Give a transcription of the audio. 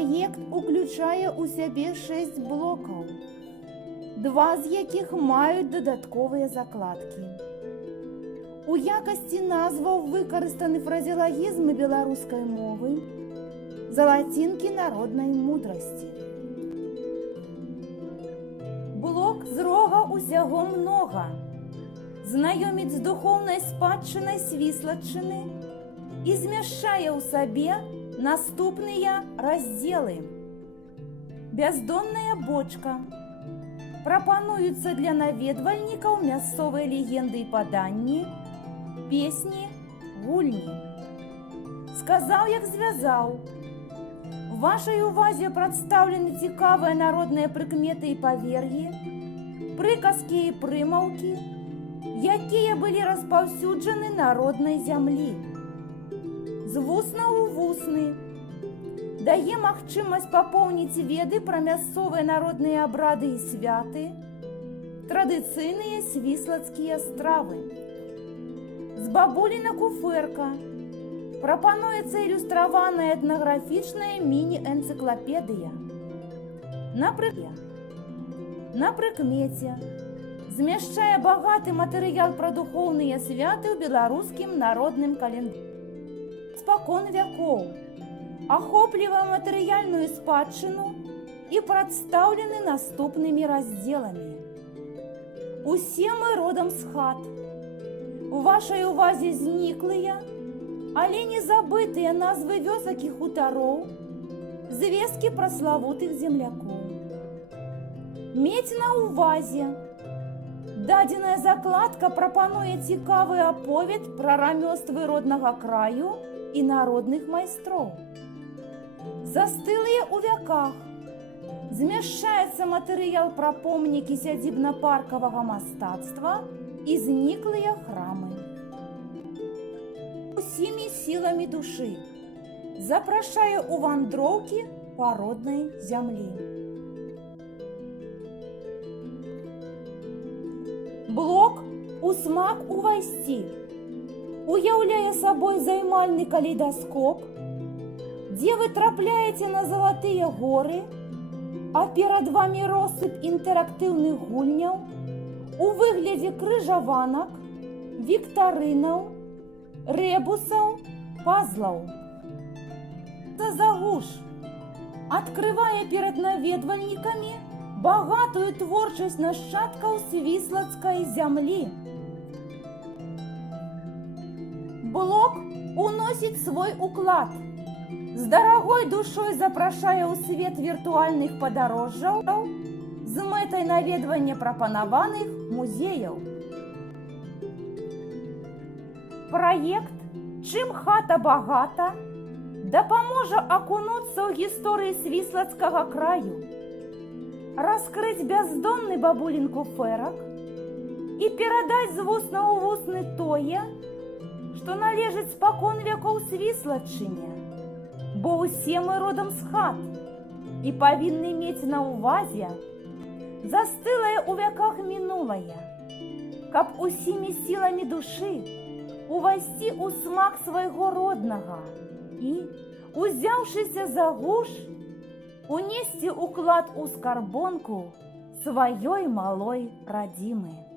Праект уключае ў сябе 6 блокаў, 2 з якіх маюць дадатковыя закладкі. У якасці назваў выкарыстаны фразеологізмы беларускай мовы, залацінкі народнай мудрасці. Блок з рога усяго многа, знаёміць з духоўнай спадчынай Свіслаччыны і змяшчае ў сабе наступныя раздзелы. Бяздонная бочка. Прапануюцца для наведвальнікаў мясцовыя легенды і паданні, песні, гульні. Сказаў, як звязаў. Вашай увазе прадстаўлены цікавыя народныя прыкметы і павер'і, прыказкі і прымаўкі, якія былі распаўсюджаны народнай зямлі. З вусна ў вусны. Дае магчымасць папоўніць веды пра мясцовыя народныя абрады і святы, традыцыйныя свіслацкія стравы. З бабуліна куфэрка. Прапануецца ілюстраваная этнаграфічная міні-энцыклапедыя. На прыкмеце змяшчае багаты матэрыял пра духоўныя святы ў беларускім народным календары. Спакон вякоў ахоплівае матэрыяльную спадчыну і прадстаўлены наступнымі раздзеламі. Усе мы родам з хат. У вашай увазе зніклыя, але не забытыя назвы вёсак і хутароў, звесткі пра славутых землякоў. Мець на ўвазе. Дадзеная закладка прапануе цікавы аповед пра рамёствы роднага краю і народных майстроў. Застылыя ў вяках. Змяшчаецца матэрыял пра помнікі сядзібна-паркавага мастацтва і зніклыя храмы. Усімі сіламі душы. Запрашае ў вандроўкі па роднай зямлі. Блок «У смак увайсці» уяўляе сабой займальны калейдаскоп, дзе вы трапляеце на залатыя горы, а перад вамі россып інтэрактыўных гульняў у выглядзе крыжаванак, віктарынаў, рэбусаў, пазлаў. Загуш адкрывае перад наведвальнікамі багатую творчасць нашчадкаў свіслацкай зямлі. Блок уносіць свой уклад. З дарагой душой запрашае ў свет віртуальных падарожжаў з мэтай наведвання прапанаваных музеяў. Праект «Чым хата багата» дапаможа акунуцца ў гісторыі свіслацкага краю, раскрыць бяздонны бабулін куфэрак і перадаць з вусна ў вусны тое, што належыць спакон вякоў Свіслаччыне, бо ўсе мы родам з хат і павінны мець на ўвазе застылае ў вяках мінулае, каб усімі сіламі душы увайсці ў смак свайго роднага і, узяўшыся за гуш, унесці ўклад у скарбонку сваёй малой радзімы.